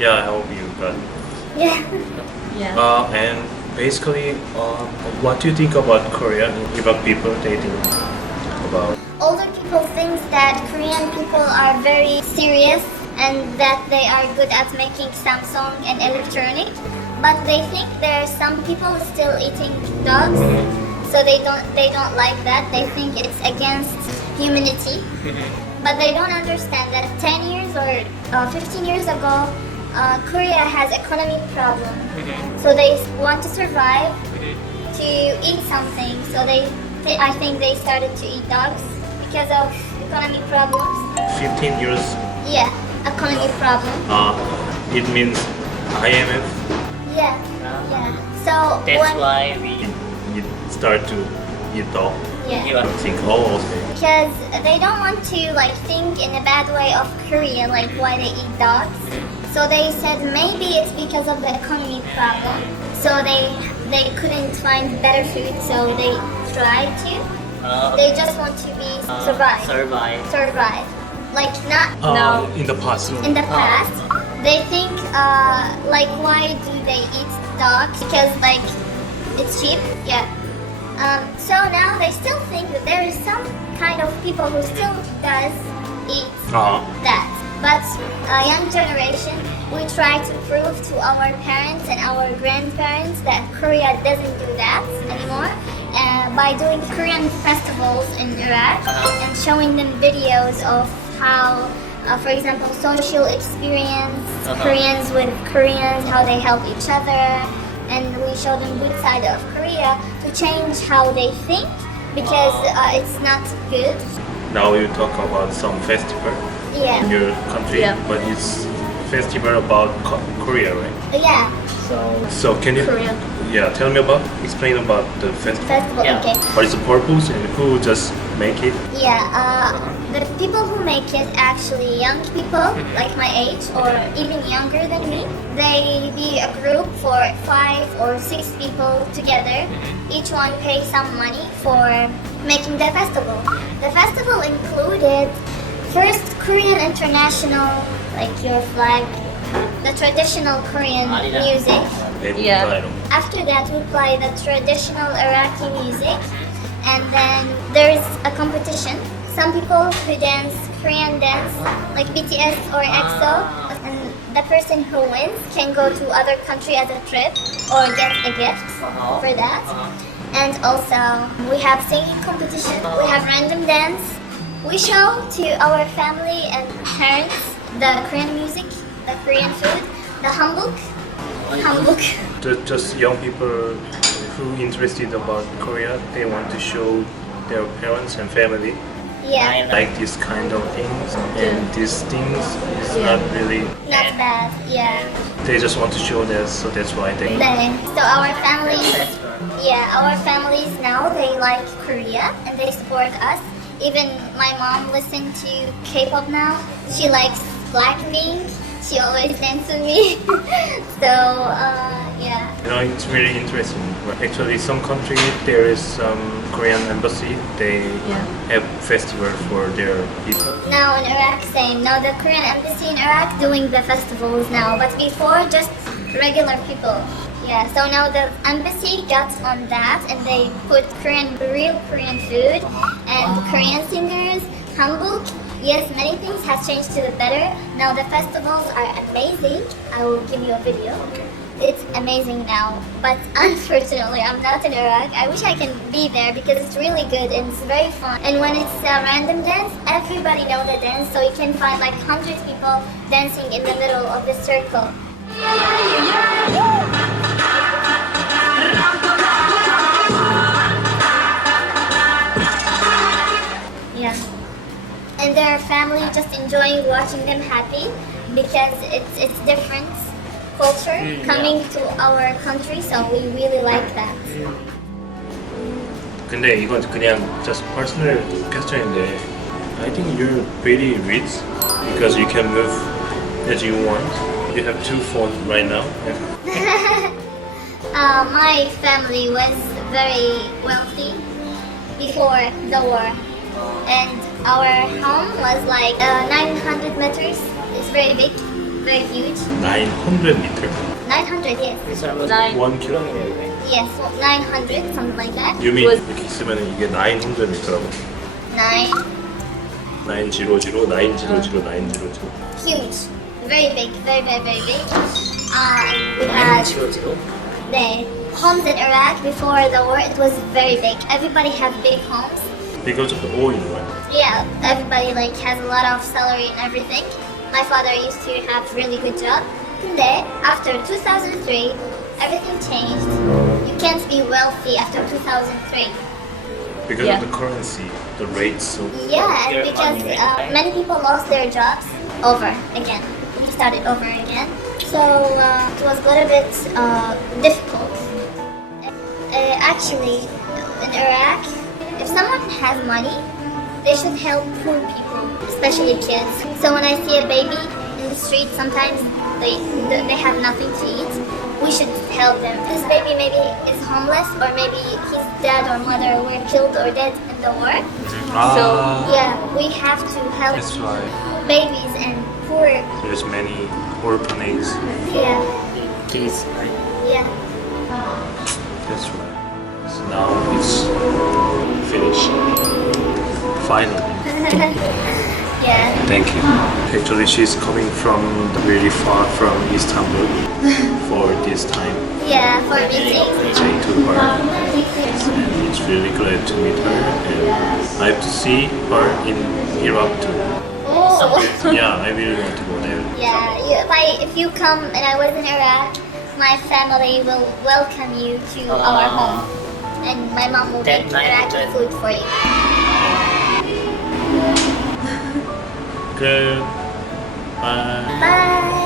Yeah, I hope you got it. Yeah. Yeah. And basically, what do you think about Korea? About people they think about? Older people think that Korean people are very serious and that they are good at making Samsung and electronic, but they think there are some people still eating dogs, so they don't like that. They think it's against humanity, but they don't understand that 10 years or 15 years ago, Korea has economy problem, so they want to survive to eat something. So I think they started to eat dogs because of economy problems. 15 years. Yeah, economy problem. It means IMF. Yeah, yeah. So That's why we You start to eat dog. yeah. give up. Think, oh, okay. Because they don't want to like think in a bad way of Korea, like why they eat dogs. So they said maybe it's because of the economy problem. So they couldn't find better food, so they tried to. They just want to be survive. Survive. Like not No. In the past. in the past. They think like why do they eat dogs? Because like it's cheap. Yeah. So now they still think that there is some kind of people who still does eat that. But young generation, we try to prove to our parents and our grandparents that Korea doesn't do that anymore by doing Korean festivals in Iraq and showing them videos of how, for example, social experience, Koreans with Koreans, how they help each other, and we show them good side of Korea to change how they think because it's not good. Now you talk about some festival Yeah. in your country, Yeah. but it's festival about Korea, right? Yeah. So can you Korean. tell me explain about the festival. Festival. Yeah. Okay. What is the purpose and who just make it? Yeah, the people who make it actually young people like my age or even younger than me. They be a group for 5 or 6 people together. Each one pays some money for making the festival. The festival included first Korean international, like your flag, the traditional Korean music. Yeah. After that, we play the traditional Iraqi music, and then there's a competition. Some people who dance Korean dance, like BTS or EXO, and the person who wins can go to other country as a trip or get a gift for that. And also, we have singing competition. We have random dance. We show to our family and parents the Korean music, the Korean food, the hanbok. Just young people who interested about Korea, they want to show their parents and family Yeah, like this kind of things, and these things is not really. not bad. Yeah. They just want to show that, so that's why they. So our families, our families now they like Korea and they support us. Even my mom listens to K-pop now. She likes Blackpink. She always dances with me. So yeah. It's really interesting. Actually, some country there is some Korean embassy. They have festival for their people. Now in Iraq, same. Now the Korean embassy in Iraq doing the festivals now, but before just regular people. Yeah, so now the embassy got on that and they put real Korean food and Korean singers, hanbok. Yes, many things have changed to the better. Now the festivals are amazing. I will give you a video. It's amazing now, but unfortunately I'm not in Iraq. I wish I can be there because it's really good and it's very fun. And when it's a random dance, everybody knows the dance, so you can find like 100 people dancing in the middle of the circle. Yeah. And their family just enjoying watching them happy because it's different culture coming to our country, so we really like that. 근데 이건 그냥 just personal question인데, I think you're pretty rich because you can move as you want. You have 2 phones right now. My family was very wealthy before the war, and our home was like 900 meters. It's very big. very huge. 900 meter. 900, yes. It's almost Nine. 1 kilometer. Yes, 900, something like that. You mean Was- 이렇게 있으면 이게 900 meter라고? 9, 900, 900, 900. huge. Very big, very, very, very big. We had the homes in Iraq before the war, it was very big. Everybody had big homes. Because of the oil, right? Yeah, everybody like has a lot of salary and everything. My father used to have really good job. Then after 2003, everything changed. You can't be wealthy after 2003. Because Yeah. of the currency, the rates. So Yeah, and Your because money, right? many people lost their jobs over again. We started over again. So it was a little bit difficult. Actually, in Iraq, if someone has money, they should help poor people, especially kids. So when I see a baby in the street, sometimes they have nothing to eat. We should help them. This baby maybe is homeless, or maybe his dad or mother were killed or dead in the war. So yeah, we have to help That's why babies and poor. there's many orphanages. Yeah, Kids, right? yeah. That's right. So now it's finished. Finally. Yeah. Thank you. Actually, she's coming from really far from Istanbul for this time. Yeah, for meetings. Say to her. And it's really glad to meet her. And I have to see her in Iraq too. Oh. Yeah, I really want to go there. Yeah, if you come and I was in Iraq, my family will welcome you to our home. And my mom will That make night, Iraqi that- food for you. Good. Bye. Bye.